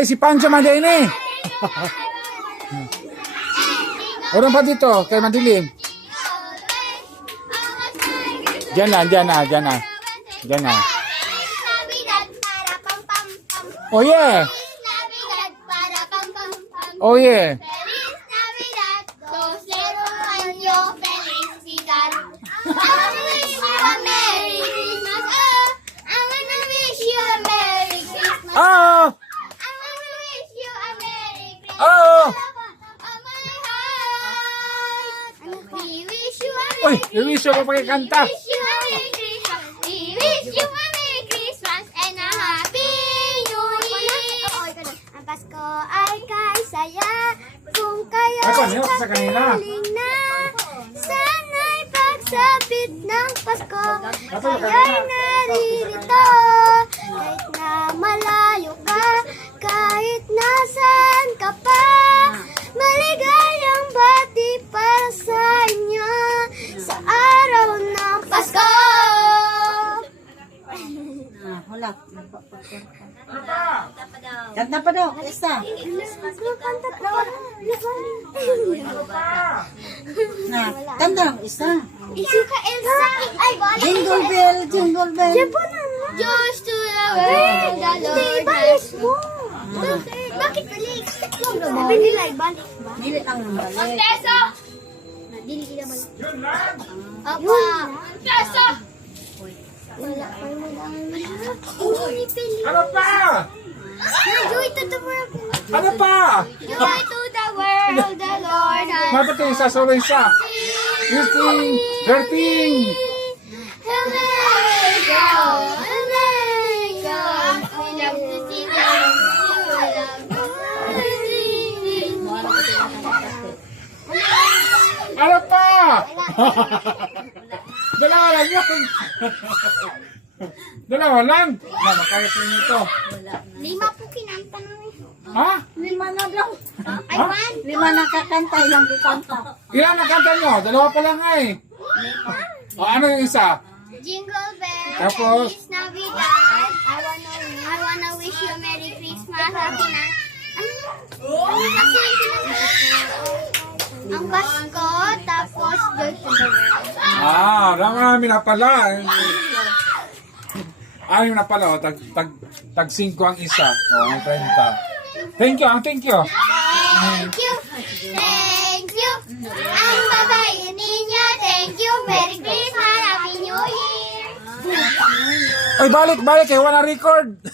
Ay, si Pancho Mandini. Meron pa dito, kay madilim. Diyan na. Oh yeah. Oh yeah. Oh. Oh. Uy, i-wish you pa pakikanta. We wish you a Merry Christmas and a Happy New Year. Ang Pasko ay kaysaya kung kayo Ay, sa kanila. kagaling na. Sana'y pagsapit ng Pasko, kayo'y naririto. Kahit na malayo ka, kahit nasaan ka pa, maligayang bati para sa inyo sa araw ng Pasko. Hulak. Kanta pa daw. Isa. Na, kanta. Isa. Isuka Elsa. Ay, balik. Jingle bell, jingle bell. Joy to the world, the Lord has Bakit balik? Sabi nila, ibalik ba? Dili ang balik. Peso! Dili kita balik. Apa? Peso! Wala pa lang. Ini pili. Ano pa? Joy to the world. Ano pa? Joy to the world, the Lord has Mapatay, sasawain siya. Listing, 13. America, America. We love to sing the Ano pa? Dalawa lang yun. Dalawa lang. Makaya ko nito. Lima po kinanta namin. Ha? 5 na daw. Ay, one. 5 na kakanta, ilang kikanta. Ilan nakanta nyo? Dalawa pa lang nga eh. O, ano yung isa? Jingle bells, Tapos? Feliz Navidad. I wanna wish you a Merry Christmas. Happy na. Ang Pasko, tapos Joy to the World. Marami na pala. Anim na pala. Tag 5 ang isa. O, 30. Thank you. Thank you. Thank you. Ang babae ninyo. Thank you. Merry Christmas. Happy New Year. Ay, balik. Kaya wala record.